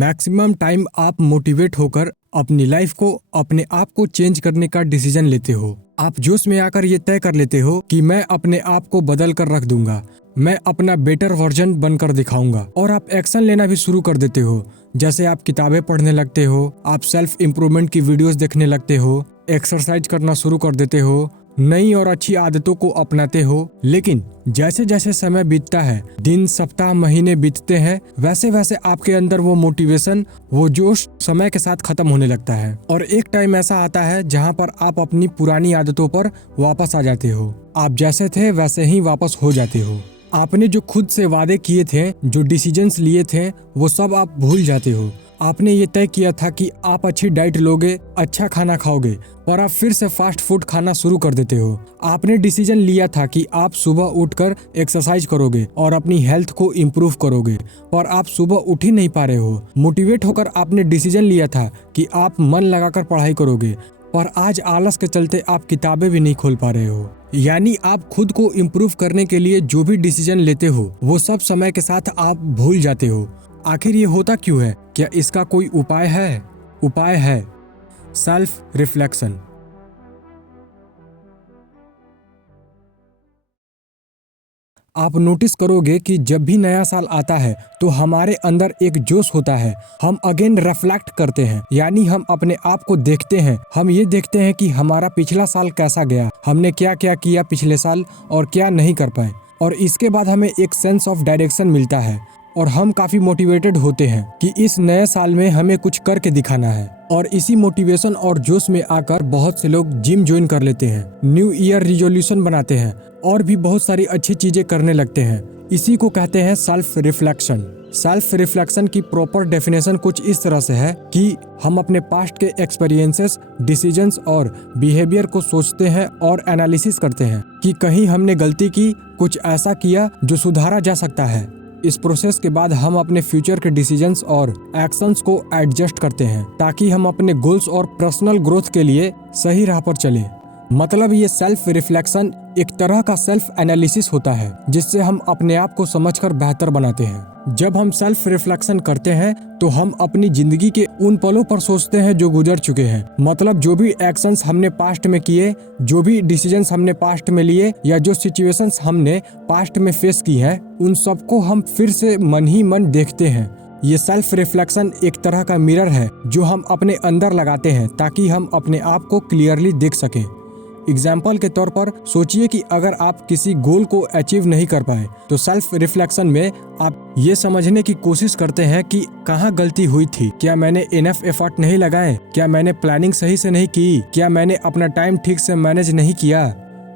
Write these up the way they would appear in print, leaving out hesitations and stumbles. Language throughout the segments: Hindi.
मैक्सिमम टाइम आप मोटिवेट होकर अपनी लाइफ को अपने आप को चेंज करने का डिसीजन लेते हो। आप जोश में आकर ये तय कर लेते हो कि मैं अपने आप को बदल कर रख दूंगा, मैं अपना बेटर वर्जन बनकर दिखाऊंगा, और आप एक्शन लेना भी शुरू कर देते हो। जैसे आप किताबें पढ़ने लगते हो, आप सेल्फ इम्प्रूवमेंट की वीडियोस देखने लगते हो, एक्सरसाइज करना शुरू कर देते हो, नई और अच्छी आदतों को अपनाते हो। लेकिन जैसे जैसे समय बीतता है, दिन सप्ताह महीने बीतते हैं, वैसे वैसे आपके अंदर वो मोटिवेशन, वो जोश समय के साथ खत्म होने लगता है। और एक टाइम ऐसा आता है जहां पर आप अपनी पुरानी आदतों पर वापस आ जाते हो। आप जैसे थे वैसे ही वापस हो जाते हो। आपने जो खुद से वादे किए थे, जो डिसीजंस लिए थे, वो सब आप भूल जाते हो। आपने ये तय किया था कि आप अच्छी डाइट लोगे, अच्छा खाना खाओगे, पर आप फिर से फास्ट फूड खाना शुरू कर देते हो। आपने डिसीजन लिया था कि आप सुबह उठकर एक्सरसाइज करोगे और अपनी हेल्थ को इम्प्रूव करोगे, पर आप सुबह उठ ही नहीं पा रहे हो। मोटिवेट होकर आपने डिसीजन लिया था कि आप मन लगाकर पढ़ाई करोगे, पर आज आलस के चलते आप किताबें भी नहीं खोल पा रहे हो। यानी आप खुद को इम्प्रूव करने के लिए जो भी डिसीजन लेते हो, वो सब समय के साथ आप भूल जाते हो। आखिर ये होता क्यों है? क्या इसका कोई उपाय है? उपाय है सेल्फ रिफ्लेक्शन। आप नोटिस करोगे कि जब भी नया साल आता है तो हमारे अंदर एक जोश होता है। हम अगेन रिफ्लेक्ट करते हैं, यानी हम अपने आप को देखते हैं। हम ये देखते हैं कि हमारा पिछला साल कैसा गया, हमने क्या क्या किया पिछले साल और क्या नहीं कर पाए, और इसके बाद हमें एक सेंस ऑफ डायरेक्शन मिलता है और हम काफी मोटिवेटेड होते हैं कि इस नए साल में हमें कुछ करके दिखाना है। और इसी मोटिवेशन और जोश में आकर बहुत से लोग जिम ज्वाइन कर लेते हैं, न्यू ईयर रिजोल्यूशन बनाते हैं और भी बहुत सारी अच्छी चीजें करने लगते हैं। इसी को कहते हैं सेल्फ रिफ्लेक्शन। सेल्फ रिफ्लेक्शन की प्रॉपर डेफिनेशन कुछ इस तरह से है कि हम अपने पास्ट के एक्सपीरियंसेस, डिसीजंस और बिहेवियर को सोचते हैं और एनालिसिस करते हैं कि कहीं हमने गलती की, कुछ ऐसा किया जो सुधारा जा सकता है। इस प्रोसेस के बाद हम अपने फ्यूचर के डिसीजंस और एक्शंस को एडजस्ट करते हैं ताकि हम अपने गोल्स और पर्सनल ग्रोथ के लिए सही राह पर चलें। मतलब ये सेल्फ रिफ्लेक्शन एक तरह का सेल्फ एनालिसिस होता है जिससे हम अपने आप को समझकर बेहतर बनाते हैं। जब हम सेल्फ रिफ्लेक्शन करते हैं तो हम अपनी जिंदगी के उन पलों पर सोचते हैं जो गुजर चुके हैं। मतलब जो भी एक्शंस हमने पास्ट में किए, जो भी डिसीजंस हमने पास्ट में लिए, या जो सिचुएशंस हमने पास्ट में फेस की हैं, उन सबको हम फिर से मन ही मन देखते हैं। ये सेल्फ रिफ्लेक्शन एक तरह का मिरर है जो हम अपने अंदर लगाते हैं ताकि हम अपने आप को क्लियरली देख सकें। एग्जाम्पल के तौर पर सोचिए कि अगर आप किसी गोल को अचीव नहीं कर पाए तो सेल्फ रिफ्लेक्शन में आप ये समझने की कोशिश करते हैं कि कहाँ गलती हुई थी, क्या मैंने इनफ एफर्ट नहीं लगाए, क्या मैंने प्लानिंग सही से नहीं की, क्या मैंने अपना टाइम ठीक से मैनेज नहीं किया।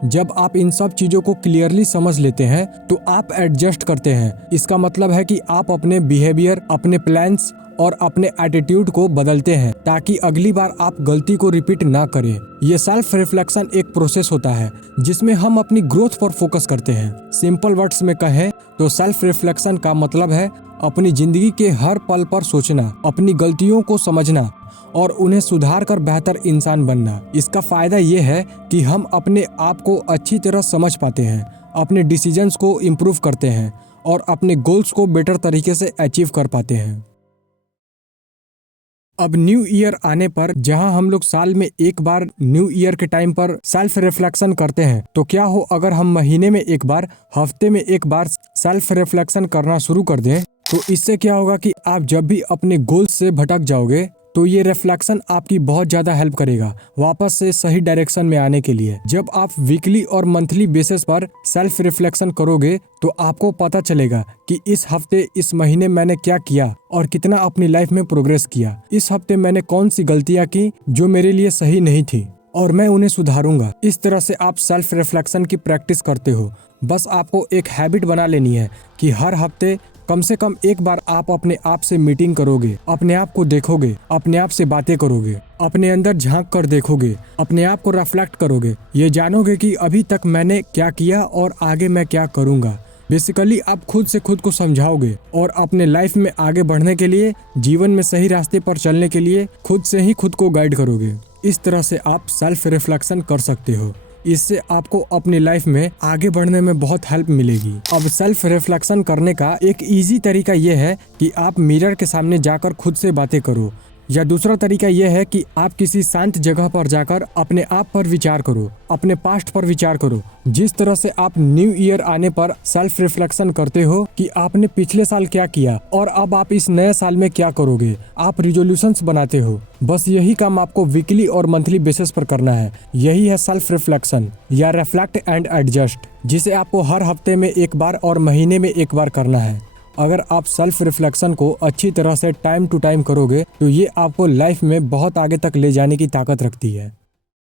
जब आप इन सब चीजों को क्लियरली समझ लेते हैं तो आप एडजस्ट करते हैं। इसका मतलब है कि आप अपने बिहेवियर, अपने प्लान्स और अपने एटीट्यूड को बदलते हैं ताकि अगली बार आप गलती को रिपीट ना करें। ये सेल्फ रिफ्लेक्शन एक प्रोसेस होता है जिसमें हम अपनी ग्रोथ पर फोकस करते हैं। सिंपल वर्ड्स में कहें तो सेल्फ रिफ्लेक्शन का मतलब है अपनी जिंदगी के हर पल पर सोचना, अपनी गलतियों को समझना और उन्हें सुधार कर बेहतर इंसान बनना। इसका फायदा ये है कि हम अपने आप को अच्छी तरह समझ पाते हैं, अपने डिसीजंस को इम्प्रूव करते हैं और अपने गोल्स को बेटर तरीके से अचीव कर पाते हैं। अब न्यू ईयर आने पर जहां हम लोग साल में एक बार न्यू ईयर के टाइम पर सेल्फ रिफ्लेक्शन करते हैं, तो क्या हो अगर हम महीने में एक बार, हफ्ते में एक बार सेल्फ रिफ्लेक्शन करना शुरू कर दें। तो इससे क्या होगा कि आप जब भी अपने गोल से भटक जाओगे तो ये रिफ्लेक्शन आपकी बहुत ज़्यादा हेल्प करेगा वापस से सही डायरेक्शन में आने के लिए। जब आप वीकली और मंथली बेसिस पर सेल्फ रिफ्लेक्शन करोगे तो आपको पता चलेगा कि इस हफ्ते, इस महीने मैंने क्या किया और कितना अपनी लाइफ में प्रोग्रेस किया। इस हफ्ते मैंने कौन सी गलतियां की जो मेरे लिए सही नहीं थी और मैं उन्हें सुधारूंगा। इस तरह से आप सेल्फ रिफ्लेक्शन की प्रैक्टिस करते हो। बस आपको एक हैबिट बना लेनी है कि हर हफ्ते कम से कम एक बार आप अपने आप से मीटिंग करोगे, अपने आप को देखोगे, अपने आप से बातें करोगे, अपने अंदर झांक कर देखोगे, अपने आप को रिफ्लेक्ट करोगे। ये जानोगे कि अभी तक मैंने क्या किया और आगे मैं क्या करूंगा। बेसिकली आप खुद से खुद को समझाओगे और अपने लाइफ में आगे बढ़ने के लिए, जीवन में सही रास्ते पर चलने के लिए खुद से ही खुद को गाइड करोगे। इस तरह से आप सेल्फ रिफ्लेक्शन कर सकते हो। इससे आपको अपनी लाइफ में आगे बढ़ने में बहुत हेल्प मिलेगी। अब सेल्फ रिफ्लेक्शन करने का एक इजी तरीका यह है कि आप मिरर के सामने जाकर खुद से बातें करो, या दूसरा तरीका यह है कि आप किसी शांत जगह पर जाकर अपने आप पर विचार करो, अपने पास्ट पर विचार करो। जिस तरह से आप न्यू ईयर आने पर सेल्फ रिफ्लेक्शन करते हो कि आपने पिछले साल क्या किया और अब आप इस नए साल में क्या करोगे, आप रिजोल्यूशंस बनाते हो। बस यही काम आपको वीकली और मंथली बेसिस पर करना है। यही है सेल्फ रिफ्लेक्शन या रिफ्लेक्ट एंड एडजस्ट, जिसे आपको हर हफ्ते में एक बार और महीने में एक बार करना है। अगर आप सेल्फ रिफ्लेक्शन को अच्छी तरह से टाइम टू टाइम करोगे तो ये आपको लाइफ में बहुत आगे तक ले जाने की ताकत रखती है।